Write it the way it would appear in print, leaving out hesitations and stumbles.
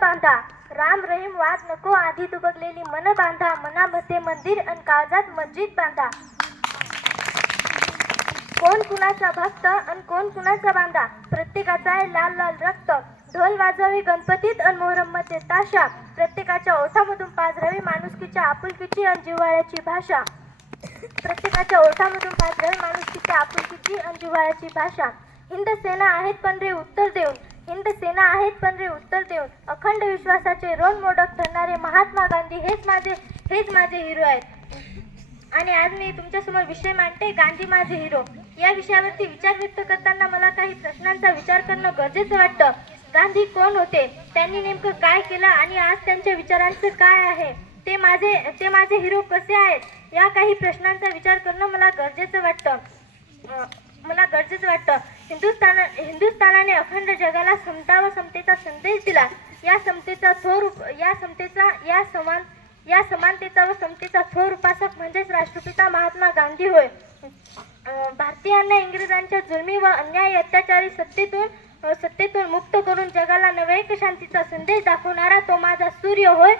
बांधा, राम रहीम वाद नको आधी दुबकलेली मन बांधा, मनामध्ये मंदिर अन काळजात मस्जिद बांधा. कोण कुणाचा भक्त अन कोण कुणाचा बांधा, प्रत्येकाचा आहे लाल लाल रक्त. ढोल वाजवी गणपतीत अन मोहरममध्ये ताशा, प्रत्येकाच्या ओठामधून पाझरावी माणुसकीच्या आपुलकीची अन जिव्हाळ्याची भाषा. प्रत्येकाच्या ओठामधून पाझरावी माणुसकीच्या आपुलकीची अन जिव्हाळ्याची भाषा. हिंद सेना आहेत पण रे उत्तर देऊन, हिंद सेना आहेत पण रे उत्तर देऊन, अखंड विश्वासाचे रोल मोडक ठरणारे महात्मा गांधी हेच माझे हिरो आहेत. आणि आज मी तुमच्यासमोर विषय मांडते, गांधी माझे हिरो. या विषयावरती विचार व्यक्त करताना मला काही प्रश्नांचा विचार करणं गरजेचं वाटतं. गांधी कोण होते, त्यांनी नेमकं काय केलं आणि आज त्यांच्या विचारांचं काय आहे, ते माझे हिरो कसे आहेत, या काही प्रश्नांचा विचार करणं मला गरजेचं वाटतं. हिंदुस्थानाने अखंड जगाला समता व समतेचा संदेश दिला. या समानतेचा व समतेचा थोर उपासक म्हणजेच राष्ट्रपिता महात्मा गांधी होय. भारतीयांना इंग्रजांच्या जुलमी व अन्यायी अत्याचारी सत्तेतून मुक्त करून जगाला नवैक शांतीचा संदेश दाखवणारा तो माझा सूर्य होय.